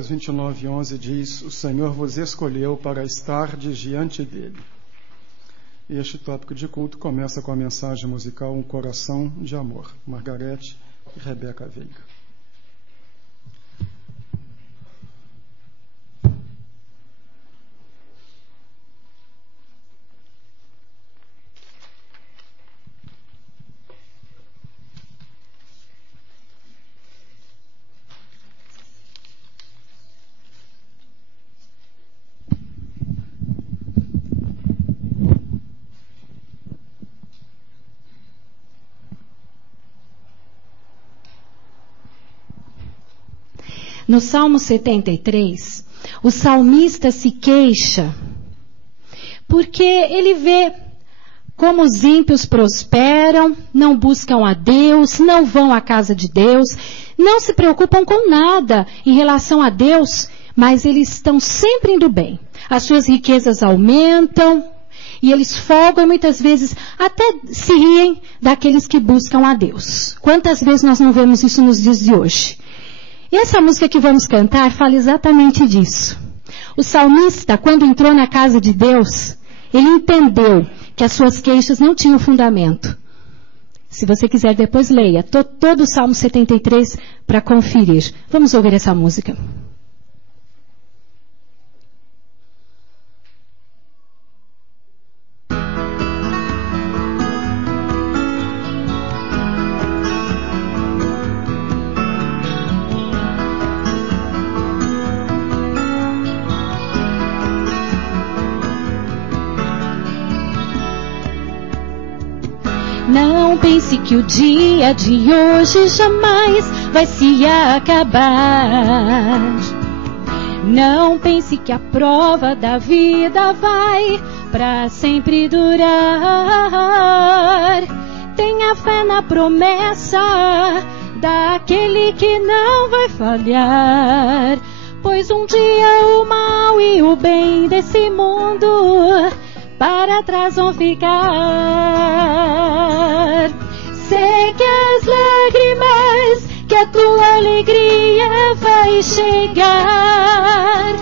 29:11 diz: o Senhor vos escolheu para estardes diante dele. E este tópico de culto começa com a mensagem musical Um Coração de Amor, Margarete e Rebeca Veiga. No Salmo 73, o salmista se queixa porque ele vê como os ímpios prosperam, não buscam a Deus, não vão à casa de Deus, não se preocupam com nada em relação a Deus, mas eles estão sempre indo bem. As suas riquezas aumentam e eles folgam e muitas vezes até se riem daqueles que buscam a Deus. Quantas vezes nós não vemos isso nos dias de hoje? E essa música que vamos cantar fala exatamente disso. O salmista, quando entrou na casa de Deus, ele entendeu que as suas queixas não tinham fundamento. Se você quiser, depois leia todo o Salmo 73 para conferir. Vamos ouvir essa música. Não pense que o dia de hoje jamais vai se acabar. Não pense que a prova da vida vai para sempre durar. Tenha fé na promessa daquele que não vai falhar. Pois um dia o mal e o bem desse mundo para trás vão ficar. Seque as lágrimas, que a tua alegria vai chegar.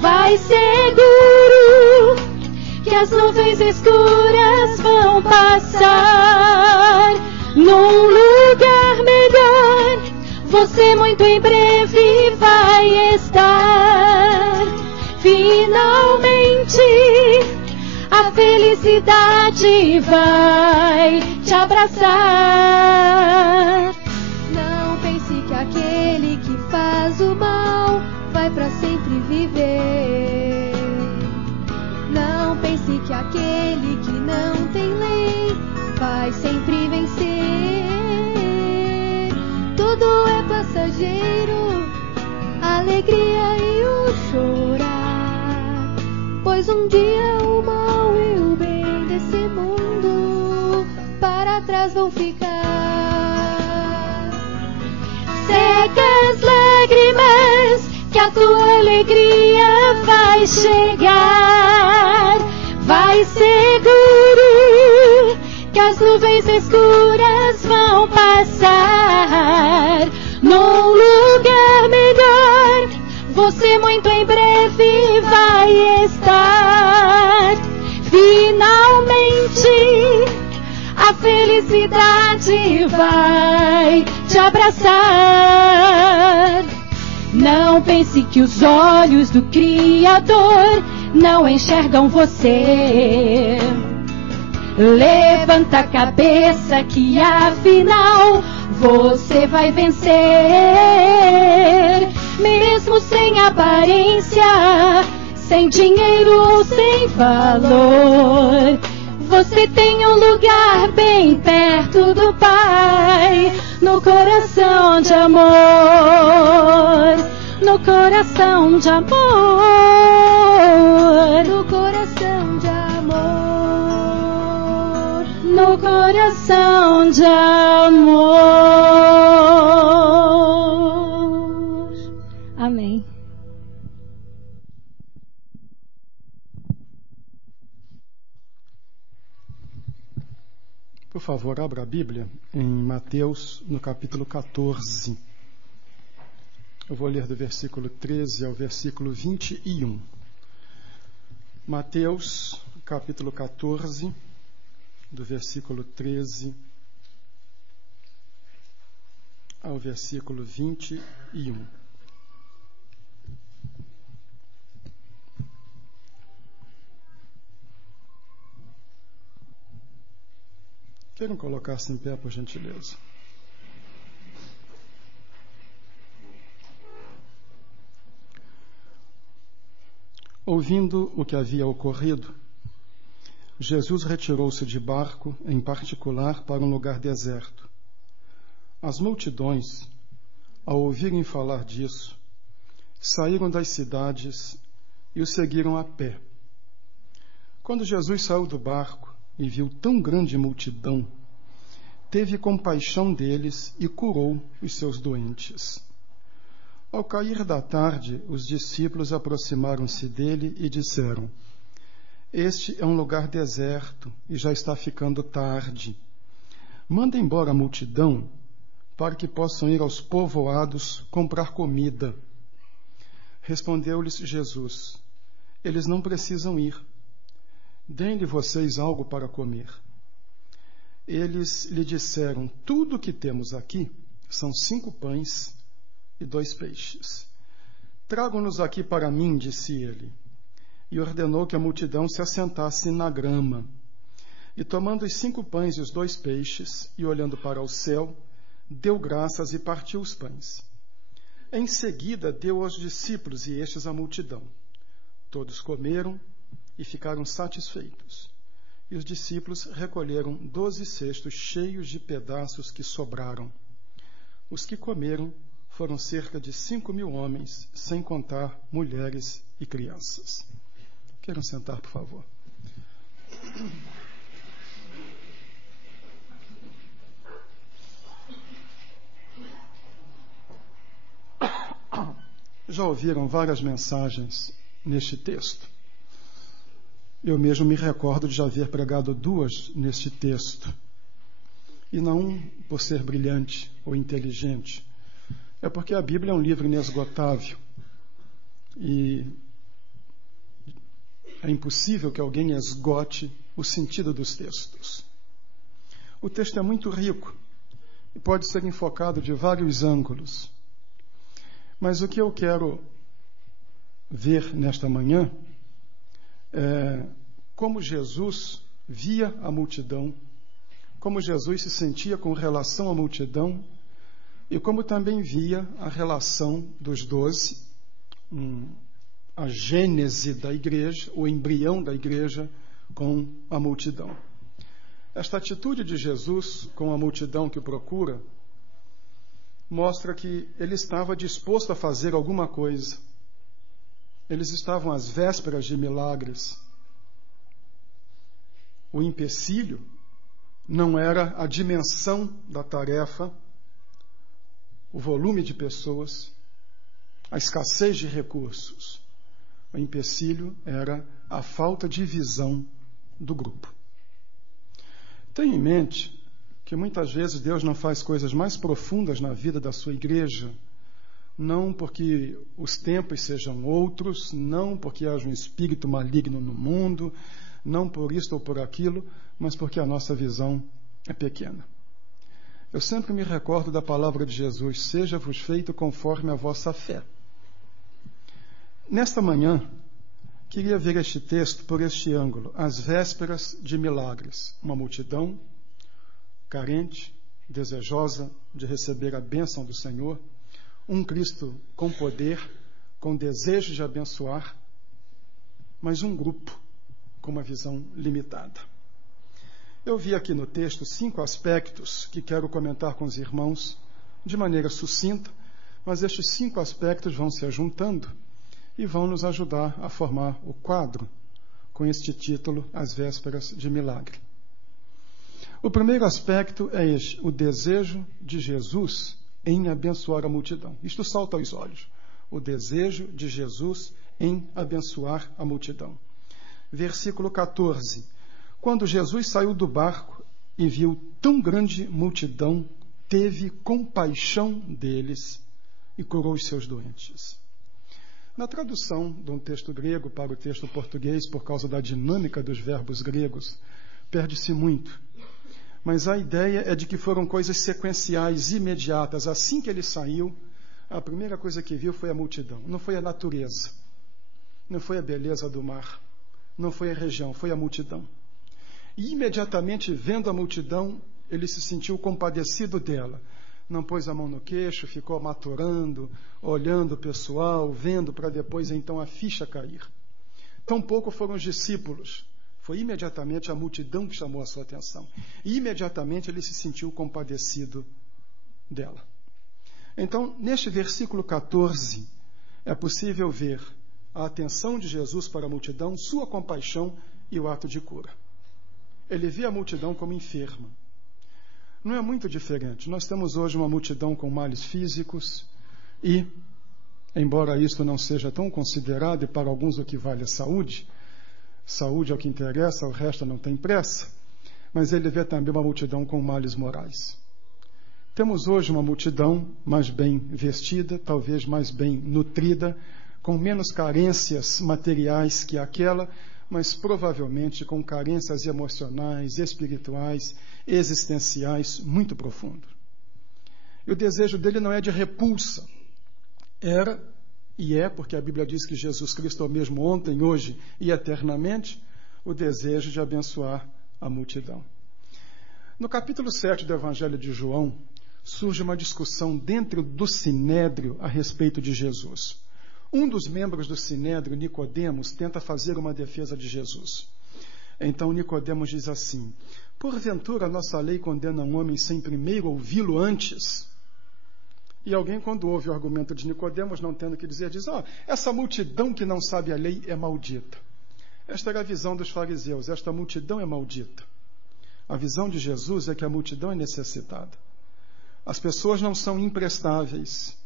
Vai seguro, que as nuvens escuras vão passar. Num lugar melhor, você muito em breve vai estar. Finalmente a felicidade vai te abraçar. Não pense que aquele que faz o mal vai para sempre viver. Não pense que aquele que não tem lei vai sempre vencer. Tudo é passageiro, a alegria e o chorar. Pois um dia o mal e o bem desse mundo para trás vão ficar. Seca as lágrimas, que a tua alegria vai chegar. Vai seguro, que as nuvens escuras vão passar. Num lugar melhor, você muito em breve vai estar. Finalmente a felicidade vai te abraçar. Não pense que os olhos do Criador não enxergam você. Levanta a cabeça que afinal você vai vencer. Mesmo sem aparência, sem dinheiro ou sem valor, você tem um lugar bem perto do Pai, no coração de amor, no coração de amor, no coração de amor, no coração de amor. Amém. Por favor, abra a Bíblia em Mateus, no capítulo 14. Eu vou ler do versículo 13 ao versículo 21. Mateus, capítulo 14, do versículo 13 ao versículo 21. Queiram colocar-se em pé, por gentileza. Ouvindo o que havia ocorrido, Jesus retirou-se de barco, em particular, para um lugar deserto. As multidões, ao ouvirem falar disso, saíram das cidades e o seguiram a pé. Quando Jesus saiu do barco e viu tão grande multidão, teve compaixão deles e curou os seus doentes. Ao cair da tarde, os discípulos aproximaram-se dele e disseram: Este é um lugar deserto e já está ficando tarde. Manda embora a multidão para que possam ir aos povoados comprar comida. Respondeu-lhes Jesus: Eles não precisam ir. Deem-lhe vocês algo para comer. Eles lhe disseram: Tudo o que temos aqui são 5 pães e 2 peixes. Tragam-nos aqui para mim, disse ele. E ordenou que a multidão se assentasse na grama. E tomando os 5 pães e os 2 peixes, e olhando para o céu, deu graças e partiu os pães. Em seguida deu aos discípulos e estes à multidão. Todos comeram e ficaram satisfeitos. E os discípulos recolheram 12 cestos cheios de pedaços que sobraram. Os que comeram foram cerca de 5.000 homens, sem contar mulheres e crianças. Queiram sentar, por favor. Já ouviram várias mensagens neste texto. Eu mesmo me recordo de já haver pregado 2 neste texto. E não por ser brilhante ou inteligente. É porque a Bíblia é um livro inesgotável. E é impossível que alguém esgote o sentido dos textos. O texto é muito rico e pode ser enfocado de vários ângulos. Mas o que eu quero ver nesta manhã é como Jesus via a multidão, como Jesus se sentia com relação à multidão e como também via a relação dos 12, a gênese da igreja, o embrião da igreja com a multidão. Esta atitude de Jesus com a multidão que o procura mostra que ele estava disposto a fazer alguma coisa. Eles estavam às vésperas de milagres. O empecilho não era a dimensão da tarefa, o volume de pessoas, a escassez de recursos. O empecilho era a falta de visão do grupo. Tenha em mente que muitas vezes Deus não faz coisas mais profundas na vida da sua igreja, não porque os tempos sejam outros, não porque haja um espírito maligno no mundo, não por isto ou por aquilo, mas porque a nossa visão é pequena. Eu sempre me recordo da palavra de Jesus: seja-vos feito conforme a vossa fé. Nesta manhã, queria ver este texto por este ângulo, às vésperas de milagres. Uma multidão carente, desejosa de receber a bênção do Senhor, um Cristo com poder, com desejo de abençoar, mas um grupo com uma visão limitada. Eu vi aqui no texto 5 aspectos que quero comentar com os irmãos de maneira sucinta, mas estes 5 aspectos vão se ajuntando e vão nos ajudar a formar o quadro com este título, Às Vésperas de Milagre. O primeiro aspecto é este: o desejo de Jesus em abençoar a multidão. Isto salta aos olhos. O desejo de Jesus em abençoar a multidão. Versículo 14. Quando Jesus saiu do barco e viu tão grande multidão, teve compaixão deles e curou os seus doentes. Na tradução de um texto grego para o texto português, por causa da dinâmica dos verbos gregos, perde-se muito. Mas a ideia é de que foram coisas sequenciais, imediatas. Assim que ele saiu, a primeira coisa que viu foi a multidão. Não foi a natureza, não foi a beleza do mar, não foi a região, foi a multidão. E imediatamente, vendo a multidão, ele se sentiu compadecido dela. Não pôs a mão no queixo, ficou maturando, olhando o pessoal, vendo para depois então a ficha cair. Tampouco foram os discípulos. Foi imediatamente a multidão que chamou a sua atenção. E imediatamente ele se sentiu compadecido dela. Então, neste versículo 14, é possível ver a atenção de Jesus para a multidão, sua compaixão e o ato de cura. Ele vê a multidão como enferma. Não é muito diferente. Nós temos hoje uma multidão com males físicos e, embora isto não seja tão considerado, e para alguns o que vale é saúde é o que interessa, o resto não tem pressa, mas ele vê também uma multidão com males morais. Temos hoje uma multidão mais bem vestida, talvez mais bem nutrida, com menos carências materiais que aquela, mas provavelmente com carências emocionais, espirituais, existenciais muito profundas. E o desejo dele não é de repulsa. Era e é, porque a Bíblia diz que Jesus Cristo é o mesmo ontem, hoje e eternamente, o desejo de abençoar a multidão. No capítulo 7 do Evangelho de João, surge uma discussão dentro do Sinédrio a respeito de Jesus. Um dos membros do Sinédrio, Nicodemos, tenta fazer uma defesa de Jesus. Então Nicodemos diz assim: porventura a nossa lei condena um homem sem primeiro ouvi-lo antes? E alguém, quando ouve o argumento de Nicodemos, não tendo o que dizer, diz: essa multidão que não sabe a lei é maldita. Esta era a visão dos fariseus: esta multidão é maldita. A visão de Jesus é que a multidão é necessitada. As pessoas não são imprestáveis.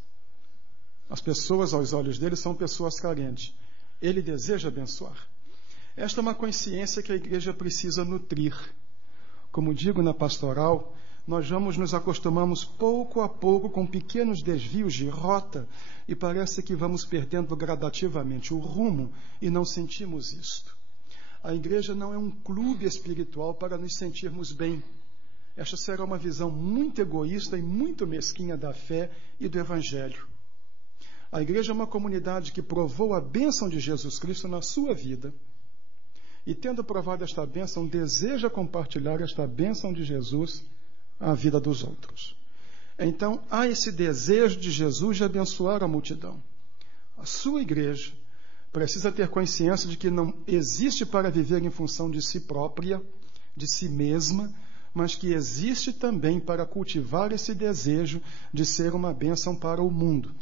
As pessoas, aos olhos dele, são pessoas carentes. Ele deseja abençoar. Esta é uma consciência que a igreja precisa nutrir. Como digo na pastoral, nós nos acostumamos pouco a pouco com pequenos desvios de rota e parece que vamos perdendo gradativamente o rumo e não sentimos isto. A igreja não é um clube espiritual para nos sentirmos bem. Esta será uma visão muito egoísta e muito mesquinha da fé e do Evangelho. A igreja é uma comunidade que provou a bênção de Jesus Cristo na sua vida e, tendo provado esta bênção, deseja compartilhar esta bênção de Jesus à vida dos outros. Então, há esse desejo de Jesus de abençoar a multidão. A sua igreja precisa ter consciência de que não existe para viver em função de si própria, de si mesma, mas que existe também para cultivar esse desejo de ser uma bênção para o mundo.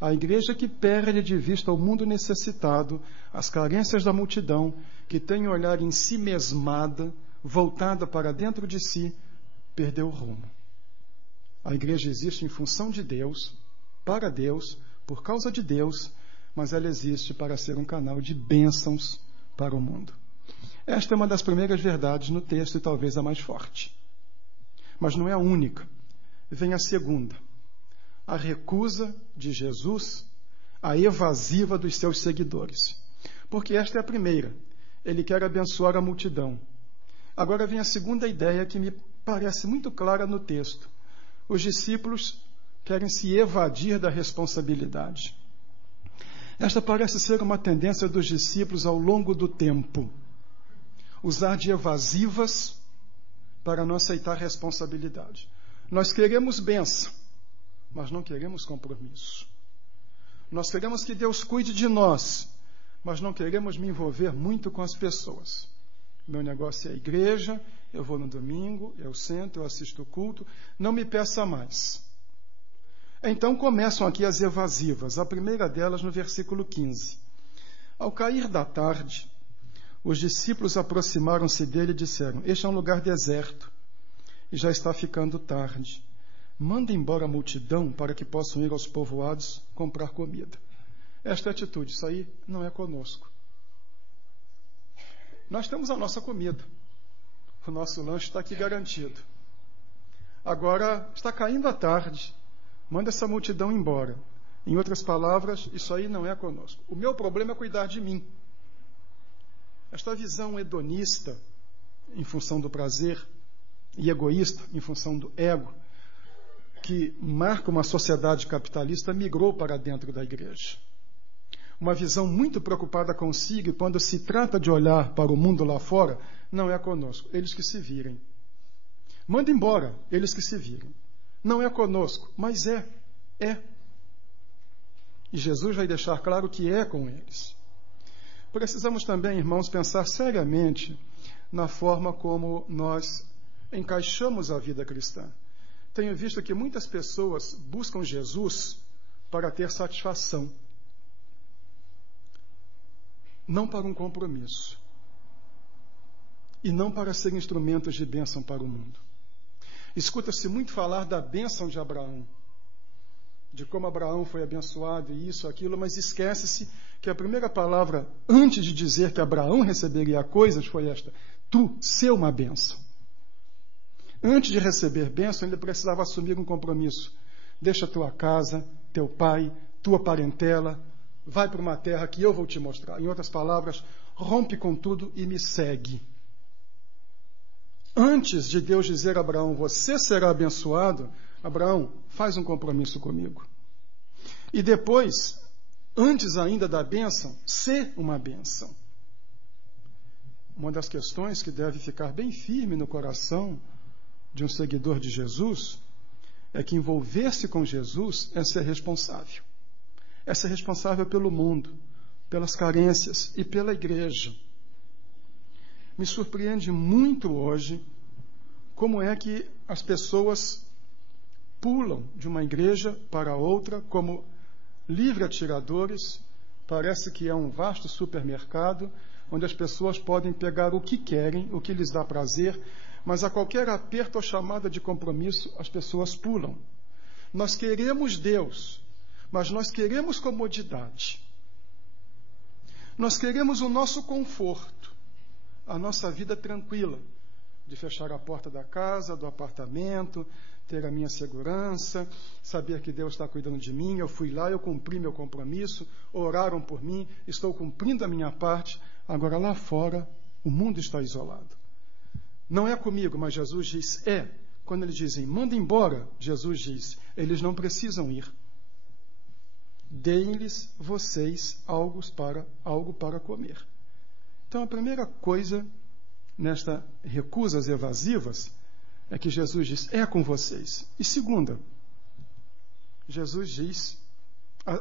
A igreja que perde de vista o mundo necessitado, as carências da multidão, que tem um olhar em si mesmada, voltada para dentro de si, perdeu o rumo. A igreja existe em função de Deus, para Deus, por causa de Deus, mas ela existe para ser um canal de bênçãos para o mundo. Esta é uma das primeiras verdades no texto e talvez a mais forte. Mas não é a única. Vem a segunda. A recusa de Jesus, a evasiva dos seus seguidores. Porque esta é a primeira. Ele quer abençoar a multidão. Agora vem a segunda ideia que me parece muito clara no texto. Os discípulos querem se evadir da responsabilidade. Esta parece ser uma tendência dos discípulos ao longo do tempo. Usar de evasivas para não aceitar responsabilidade. Nós queremos bênção, mas não queremos compromisso. Nós queremos que Deus cuide de nós, mas não queremos me envolver muito com as pessoas. Meu negócio é a igreja, eu vou no domingo, eu sento, eu assisto o culto, não me peça mais. Então começam aqui as evasivas, a primeira delas no versículo 15. Ao cair da tarde, os discípulos aproximaram-se dele e disseram: este é um lugar deserto e já está ficando tarde. Manda embora a multidão para que possam ir aos povoados comprar comida. Esta atitude, isso aí não é conosco. Nós temos a nossa comida. O nosso lanche está aqui garantido. Agora está caindo a tarde. Manda essa multidão embora. Em outras palavras, isso aí não é conosco. O meu problema é cuidar de mim. Esta visão hedonista, em função do prazer, e egoísta, em função do ego, que marca uma sociedade capitalista, migrou para dentro da igreja. Uma visão muito preocupada consigo, e quando se trata de olhar para o mundo lá fora, não é conosco, eles que se virem. Manda embora, eles que se virem. Não é conosco, mas é. E Jesus vai deixar claro que é com eles. Precisamos também, irmãos, pensar seriamente na forma como nós encaixamos a vida cristã. Tenho visto que muitas pessoas buscam Jesus para ter satisfação, não para um compromisso, e não para ser instrumentos de bênção para o mundo. Escuta-se muito falar da bênção de Abraão, de como Abraão foi abençoado e isso, aquilo, mas esquece-se que a primeira palavra, antes de dizer que Abraão receberia coisas, foi esta: tu, ser uma bênção. Antes de receber bênção, ele precisava assumir um compromisso. Deixa tua casa, teu pai, tua parentela, vai para uma terra que eu vou te mostrar. Em outras palavras, rompe com tudo e me segue. Antes de Deus dizer a Abraão, você será abençoado, Abraão, faz um compromisso comigo. E depois, antes ainda da bênção, ser uma bênção. Uma das questões que deve ficar bem firme no coração de um seguidor de Jesus é que envolver-se com Jesus é ser responsável. É ser responsável pelo mundo, pelas carências e pela igreja. Me surpreende muito hoje como é que as pessoas pulam de uma igreja para outra como livre atiradores. Parece que é um vasto supermercado onde as pessoas podem pegar o que querem, o que lhes dá prazer, mas a qualquer aperto ou chamada de compromisso, as pessoas pulam. Nós queremos Deus, mas nós queremos comodidade. Nós queremos o nosso conforto, a nossa vida tranquila, de fechar a porta da casa, do apartamento, ter a minha segurança, saber que Deus está cuidando de mim, eu fui lá, eu cumpri meu compromisso, oraram por mim, estou cumprindo a minha parte, agora lá fora o mundo está isolado. Não é comigo, mas Jesus diz, é. Quando eles dizem, manda embora, Jesus diz, eles não precisam ir. Deem-lhes vocês algo para comer. Então a primeira coisa nesta recusas evasivas é que Jesus diz, é com vocês. E segunda, Jesus diz,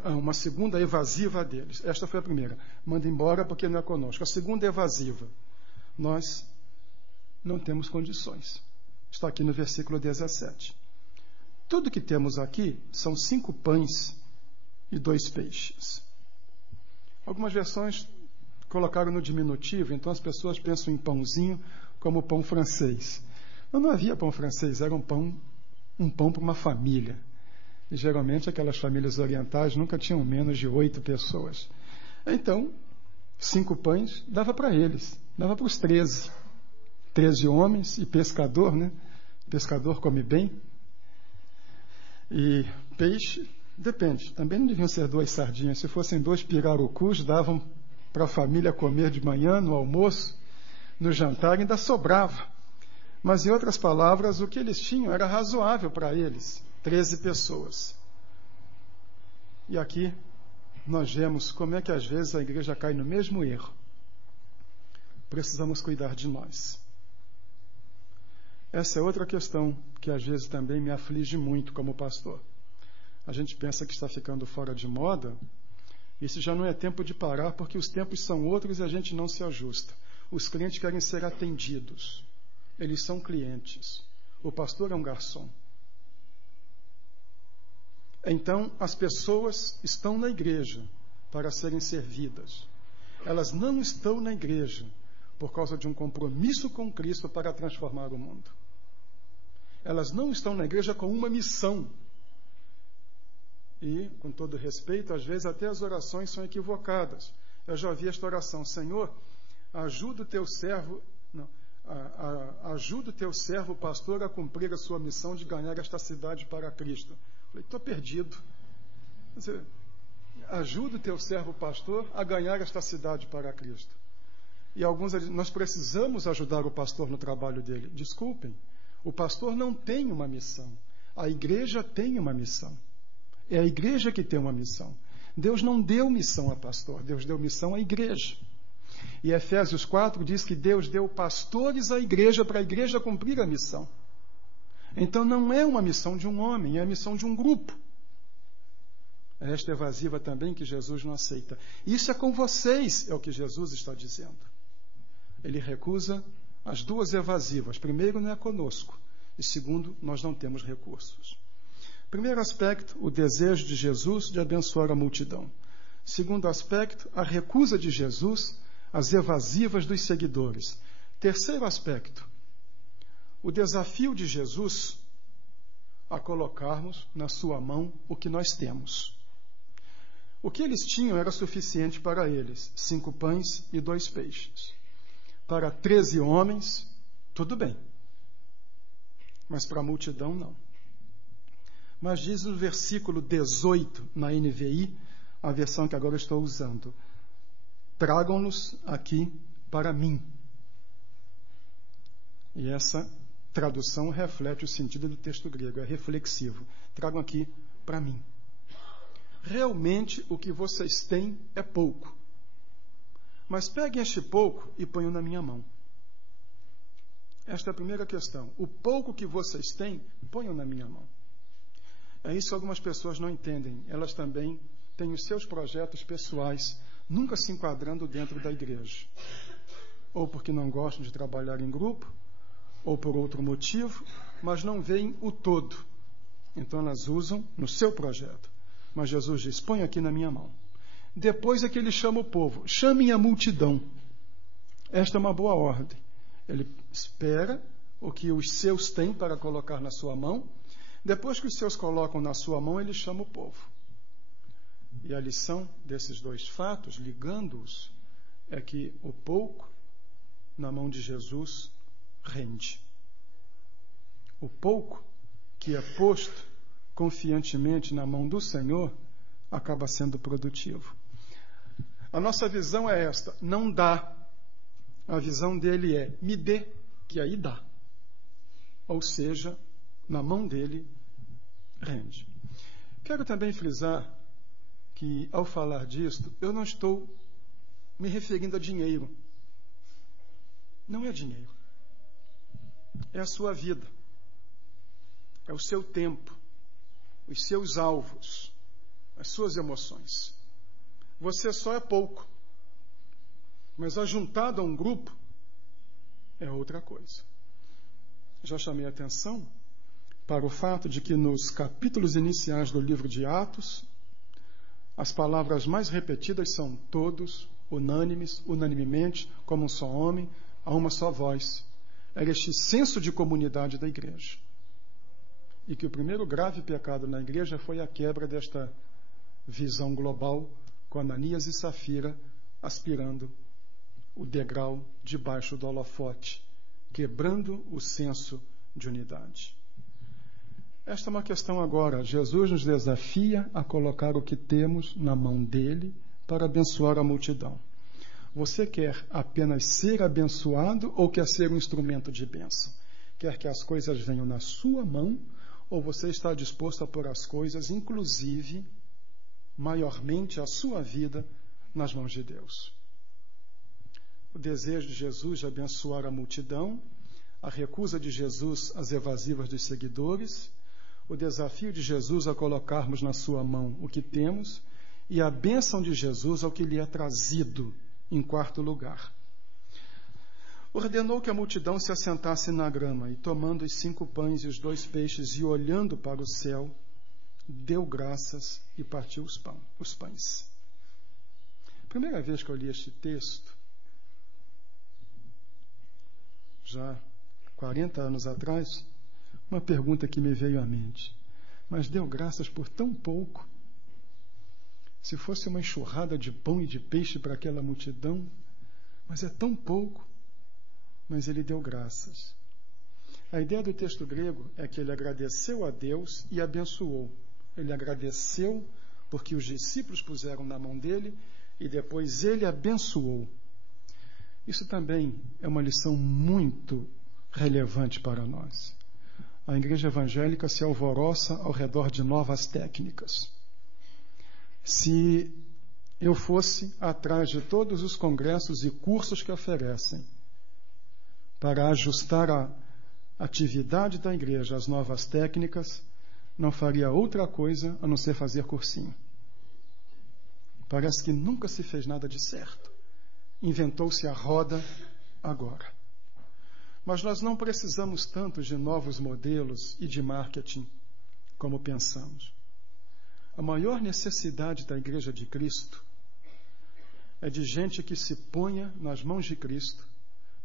uma segunda evasiva deles. Esta foi a primeira, manda embora porque não é conosco. A segunda evasiva, nós não temos condições. Está aqui no versículo 17. Tudo que temos aqui são 5 pães e 2 peixes. Algumas versões colocaram no diminutivo, então as pessoas pensam em pãozinho como pão francês. Mas não havia pão francês, era um pão para uma família. E geralmente aquelas famílias orientais nunca tinham menos de 8 pessoas. Então, 5 pães dava para eles, dava para os 13. 13 homens e pescador, né? Pescador come bem. E peixe, depende. Também não deviam ser 2 sardinhas. Se fossem 2 pirarucus, davam para a família comer de manhã, no almoço, no jantar, ainda sobrava. Mas, em outras palavras, o que eles tinham era razoável para eles. 13 pessoas. E aqui nós vemos como é que às vezes a igreja cai no mesmo erro. Precisamos cuidar de nós. Essa é outra questão que às vezes também me aflige muito como pastor. A gente pensa que está ficando fora de moda, e isso já não é tempo de parar, porque os tempos são outros e a gente não se ajusta. Os clientes querem ser atendidos. Eles são clientes. O pastor é um garçom. Então, as pessoas estão na igreja para serem servidas. Elas não estão na igreja por causa de um compromisso com Cristo para transformar o mundo. Elas não estão na igreja com uma missão. E, com todo respeito, às vezes até as orações são equivocadas. Eu já ouvi esta oração, Senhor, ajuda o teu servo, ajuda o teu servo, pastor, a cumprir a sua missão de ganhar esta cidade para Cristo. Falei, estou perdido. Quer dizer, ajuda o teu servo pastor a ganhar esta cidade para Cristo. E alguns dizem, nós precisamos ajudar o pastor no trabalho dele. Desculpem, o pastor não tem uma missão. A igreja tem uma missão. É a igreja que tem uma missão. Deus não deu missão a pastor, Deus deu missão à igreja. E Efésios 4 diz que Deus deu pastores à igreja para a igreja cumprir a missão. Então não é uma missão de um homem, é a missão de um grupo. Esta evasiva também que Jesus não aceita. Isso é com vocês, é o que Jesus está dizendo. Ele recusa as duas evasivas. Primeiro, não é conosco. E segundo, nós não temos recursos. Primeiro aspecto, o desejo de Jesus de abençoar a multidão. Segundo aspecto, a recusa de Jesus às evasivas dos seguidores. Terceiro aspecto, o desafio de Jesus a colocarmos na sua mão o que nós temos. O que eles tinham era suficiente para eles, 5 pães e 2 peixes. Para 13 homens, tudo bem. Mas para a multidão, não. Mas diz no versículo 18, na NVI, a versão que agora estou usando, tragam-nos aqui para mim. E essa tradução reflete o sentido do texto grego, é reflexivo. Tragam aqui para mim. Realmente o que vocês têm é pouco. Mas peguem este pouco e ponham na minha mão. Esta é a primeira questão. O pouco que vocês têm, ponham na minha mão. É isso que algumas pessoas não entendem. Elas também têm os seus projetos pessoais, nunca se enquadrando dentro da igreja. Ou porque não gostam de trabalhar em grupo, ou por outro motivo, mas não veem o todo. Então elas usam no seu projeto. Mas Jesus diz, põe aqui na minha mão. Depois é que ele chama o povo, chamem a multidão. Esta é uma boa ordem. Ele espera o que os seus têm para colocar na sua mão. Depois que os seus colocam na sua mão, ele chama o povo. E a lição desses dois fatos, ligando-os, é que o pouco na mão de Jesus rende. O pouco que é posto confiantemente na mão do Senhor acaba sendo produtivo. A nossa visão é esta, não dá. A visão dele é, me dê, que aí dá. Ou seja, na mão dele, rende. Quero também frisar que, ao falar disto, eu não estou me referindo a dinheiro. Não é dinheiro. É a sua vida. É o seu tempo. Os seus alvos. As suas emoções. Você só é pouco. Mas ajuntado a um grupo, é outra coisa. Já chamei a atenção para o fato de que nos capítulos iniciais do livro de Atos, as palavras mais repetidas são todos, unânimes, unanimemente, como um só homem, a uma só voz. Era este senso de comunidade da igreja. E que o primeiro grave pecado na igreja foi a quebra desta visão global, com Ananias e Safira aspirando o degrau debaixo do holofote, quebrando o senso de unidade. Esta é uma questão agora. Jesus nos desafia a colocar o que temos na mão dele para abençoar a multidão. Você quer apenas ser abençoado ou quer ser um instrumento de bênção? Quer que as coisas venham na sua mão ou você está disposto a pôr as coisas, inclusive, maiormente a sua vida, nas mãos de Deus? O desejo de Jesus de abençoar a multidão, a recusa de Jesus às evasivas dos seguidores, o desafio de Jesus a colocarmos na sua mão o que temos e a bênção de Jesus ao que lhe é trazido, em quarto lugar. Ordenou que a multidão se assentasse na grama e, tomando os 5 pães e os 2 peixes e olhando para o céu, deu graças e partiu os pães. Primeira vez que eu li este texto, já 40 anos atrás, uma pergunta que me veio à mente. Mas deu graças por tão pouco? Se fosse uma enxurrada de pão e de peixe para aquela multidão, mas é tão pouco. Mas ele deu graças. A ideia do texto grego é que ele agradeceu a Deus e abençoou. Ele agradeceu porque os discípulos puseram na mão dele e depois ele abençoou. Isso também é uma lição muito relevante para nós. A igreja evangélica se alvoroça ao redor de novas técnicas. Se eu fosse atrás de todos os congressos e cursos que oferecem para ajustar a atividade da igreja às novas técnicas, não faria outra coisa a não ser fazer cursinho. Parece que nunca se fez nada de certo. Inventou-se a roda agora. Mas nós não precisamos tanto de novos modelos e de marketing como pensamos. A maior necessidade da Igreja de Cristo é de gente que se ponha nas mãos de Cristo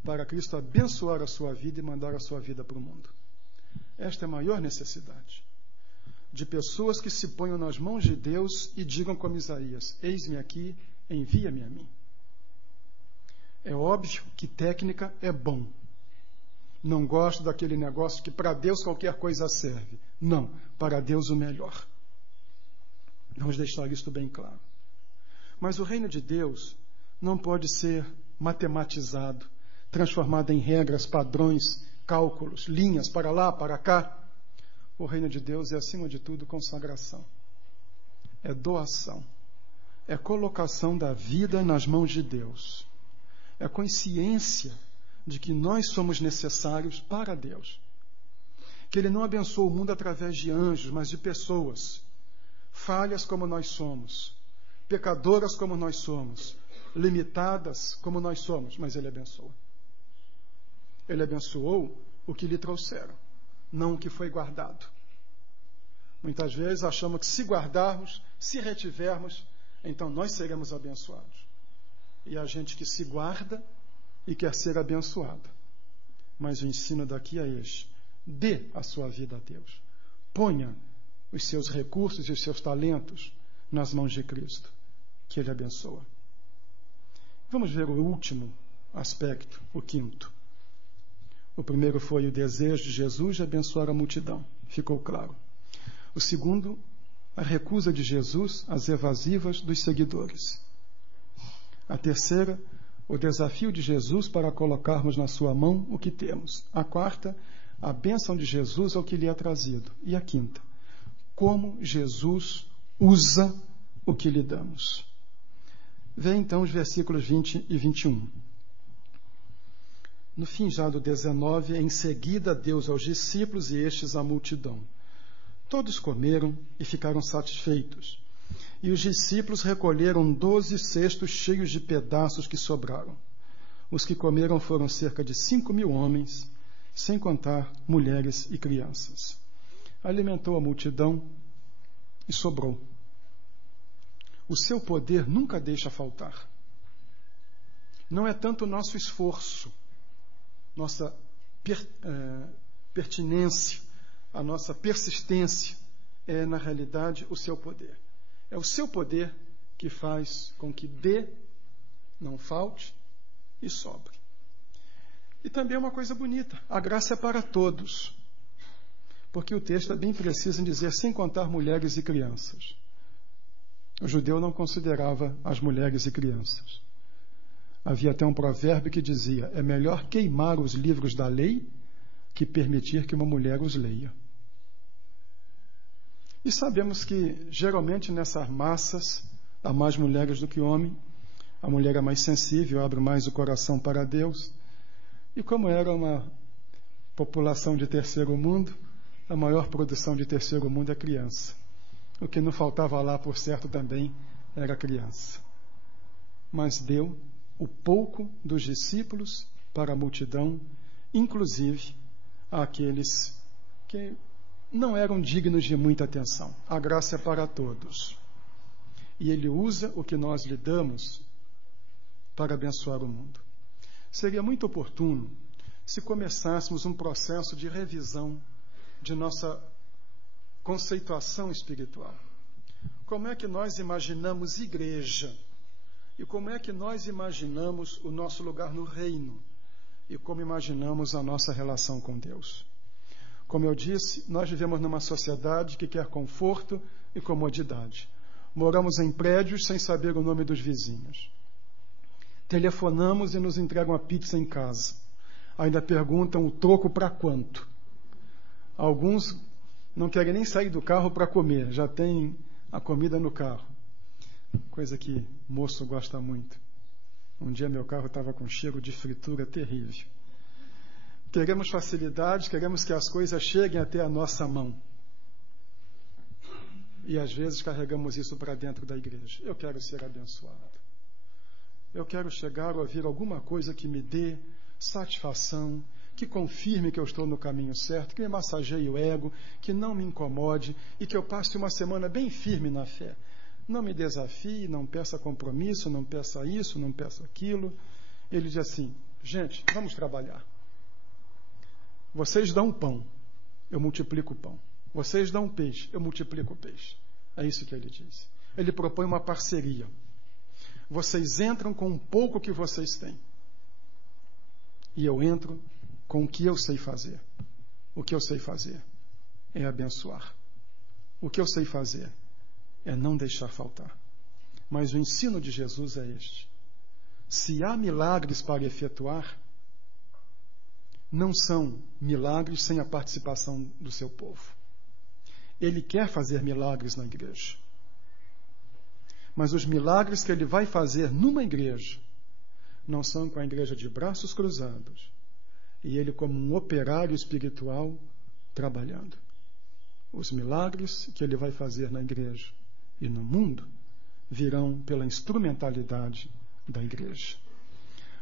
para Cristo abençoar a sua vida e mandar a sua vida para o mundo. Esta é a maior necessidade. De pessoas que se ponham nas mãos de Deus e digam como Isaías: eis-me aqui, envia-me a mim. É óbvio que técnica é bom. Não gosto daquele negócio que para Deus qualquer coisa serve. Não, para Deus o melhor. Vamos deixar isto bem claro. Mas o reino de Deus não pode ser matematizado, transformado em regras, padrões, cálculos, linhas para lá, para cá. O reino de Deus é, acima de tudo, consagração. É doação. É colocação da vida nas mãos de Deus. É consciência de que nós somos necessários para Deus. Que Ele não abençoa o mundo através de anjos, mas de pessoas. Falhas como nós somos. Pecadoras como nós somos. Limitadas como nós somos. Mas Ele abençoa. Ele abençoou o que lhe trouxeram, não o que foi guardado. Muitas vezes achamos que se guardarmos, se retivermos, então nós seremos abençoados. E a gente que se guarda e quer ser abençoado. Mas o ensino daqui é este: dê a sua vida a Deus. Ponha os seus recursos e os seus talentos nas mãos de Cristo, que Ele abençoa. Vamos ver o último aspecto, o quinto. O primeiro foi o desejo de Jesus de abençoar a multidão. Ficou claro. O segundo, a recusa de Jesus às evasivas dos seguidores. A terceira, o desafio de Jesus para colocarmos na sua mão o que temos. A quarta, a bênção de Jesus ao que lhe é trazido. E a quinta, como Jesus usa o que lhe damos. Vê então os versículos 20 e 21. No fim já do 19, em seguida Deus aos discípulos e estes à multidão. Todos comeram e ficaram satisfeitos. E os discípulos recolheram 12 cestos cheios de pedaços que sobraram. Os que comeram foram cerca de 5.000 homens, sem contar mulheres e crianças. Alimentou a multidão e sobrou. O seu poder nunca deixa faltar. Não é tanto o nosso esforço, nossa pertinência, a nossa persistência, é na realidade o seu poder. É o seu poder que faz com que dê, não falte e sobre. E também é uma coisa bonita, a graça é para todos. Porque o texto é bem preciso em dizer, sem contar mulheres e crianças. O judeu não considerava as mulheres e crianças. Havia até um provérbio que dizia, é melhor queimar os livros da lei que permitir que uma mulher os leia. E sabemos que, geralmente, nessas massas, há mais mulheres do que homem. A mulher é mais sensível, abre mais o coração para Deus. E como era uma população de terceiro mundo, a maior produção de terceiro mundo é criança. O que não faltava lá, por certo, também era criança. Mas deu o pouco dos discípulos para a multidão, inclusive àqueles que não eram dignos de muita atenção. A graça é para todos. E Ele usa o que nós lhe damos para abençoar o mundo. Seria muito oportuno se começássemos um processo de revisão de nossa conceituação espiritual. Como é que nós imaginamos igreja? E como é que nós imaginamos o nosso lugar no reino? E como imaginamos a nossa relação com Deus? Como eu disse, nós vivemos numa sociedade que quer conforto e comodidade. Moramos em prédios sem saber o nome dos vizinhos. Telefonamos e nos entregam a pizza em casa. Ainda perguntam o troco para quanto. Alguns não querem nem sair do carro para comer, já tem a comida no carro. Coisa que moço gosta muito. Um dia meu carro estava com cheiro de fritura terrível. Queremos facilidade, queremos que as coisas cheguem até a nossa mão. E às vezes carregamos isso para dentro da igreja. Eu quero ser abençoado. Eu quero chegar a ouvir alguma coisa que me dê satisfação, que confirme que eu estou no caminho certo, que me massageie o ego, que não me incomode e que eu passe uma semana bem firme na fé. Não me desafie, não peça compromisso, não peça isso, não peça aquilo. Ele diz assim: gente, vamos trabalhar. Vocês dão pão, eu multiplico o pão. Vocês dão peixe, eu multiplico o peixe. É isso que ele diz. Ele propõe uma parceria. Vocês entram com um pouco que vocês têm. E eu entro com o que eu sei fazer. O que eu sei fazer é abençoar. O que eu sei fazer é não deixar faltar. Mas o ensino de Jesus é este: se há milagres para efetuar, não são milagres sem a participação do seu povo. Ele quer fazer milagres na igreja. Mas os milagres que ele vai fazer numa igreja não são com a igreja de braços cruzados e ele como um operário espiritual trabalhando. Os milagres que ele vai fazer na igreja e no mundo virão pela instrumentalidade da igreja.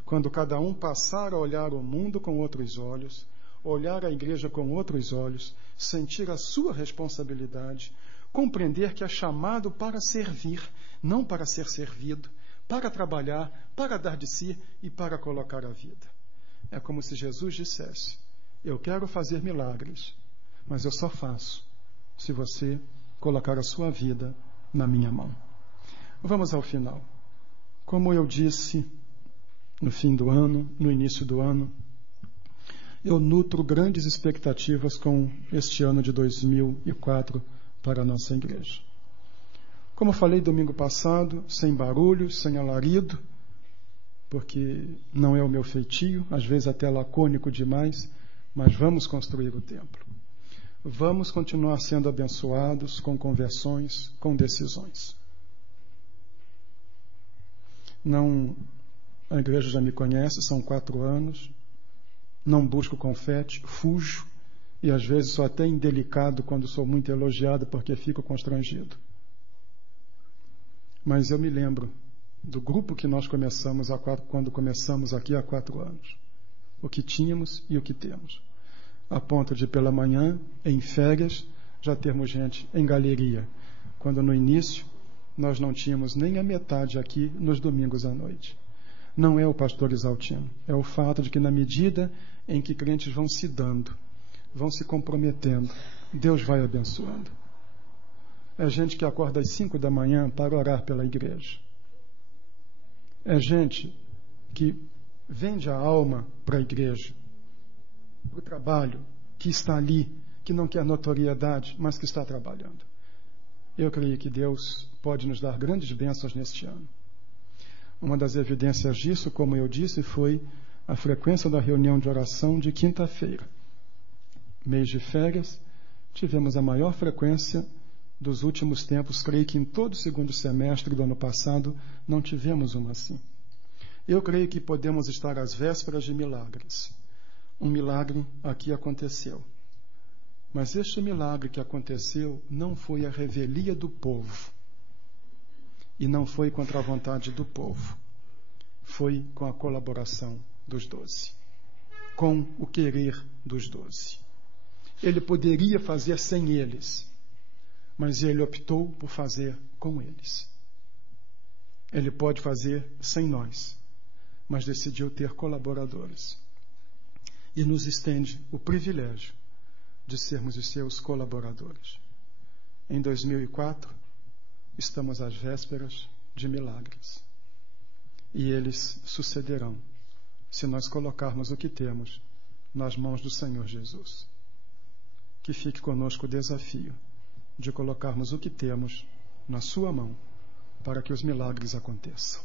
Quando cada um passar a olhar o mundo com outros olhos, olhar a igreja com outros olhos, sentir a sua responsabilidade, compreender que é chamado para servir, não para ser servido, para trabalhar, para dar de si e para colocar a vida. É como se Jesus dissesse: eu quero fazer milagres, mas eu só faço se você colocar a sua vida na minha mão. Vamos ao final. Como eu disse no fim do ano, no início do ano, eu nutro grandes expectativas com este ano de 2004 para a nossa igreja. Como falei domingo passado, sem barulho, sem alarido, porque não é o meu feitio, às vezes até lacônico demais, mas vamos construir o templo. Vamos continuar sendo abençoados com conversões, com decisões. Não, a igreja já me conhece, são 4 anos, não busco confete, fujo, e às vezes sou até indelicado quando sou muito elogiado porque fico constrangido. Mas eu me lembro do grupo que nós começamos quando começamos aqui há 4 anos. O que tínhamos e o que temos. A ponto de pela manhã, em férias, já termos gente em galeria, quando no início nós não tínhamos nem a metade aqui nos domingos à noite. Não é o pastor Isaltino, é o fato de que na medida em que crentes vão se dando, vão se comprometendo, Deus vai abençoando. É gente que acorda às 5 da manhã para orar pela igreja. É gente que vende a alma para a igreja, para o trabalho, que está ali, que não quer notoriedade, mas que está trabalhando. Eu creio que Deus pode nos dar grandes bênçãos neste ano. Uma das evidências disso, como eu disse, foi a frequência da reunião de oração de quinta-feira. Mês de férias, tivemos a maior frequência dos últimos tempos. Creio que em todo o segundo semestre do ano passado não tivemos uma assim. Eu creio que podemos estar às vésperas de milagres. Um milagre aqui aconteceu. Mas este milagre que aconteceu não foi a revelia do povo. E não foi contra a vontade do povo. Foi com a colaboração dos 12. Com o querer dos 12. Ele poderia fazer sem eles, mas ele optou por fazer com eles. Ele pode fazer sem nós, mas decidiu ter colaboradores. E nos estende o privilégio de sermos os seus colaboradores. Em 2004, estamos às vésperas de milagres. E eles sucederão, se nós colocarmos o que temos nas mãos do Senhor Jesus. Que fique conosco o desafio de colocarmos o que temos na sua mão para que os milagres aconteçam.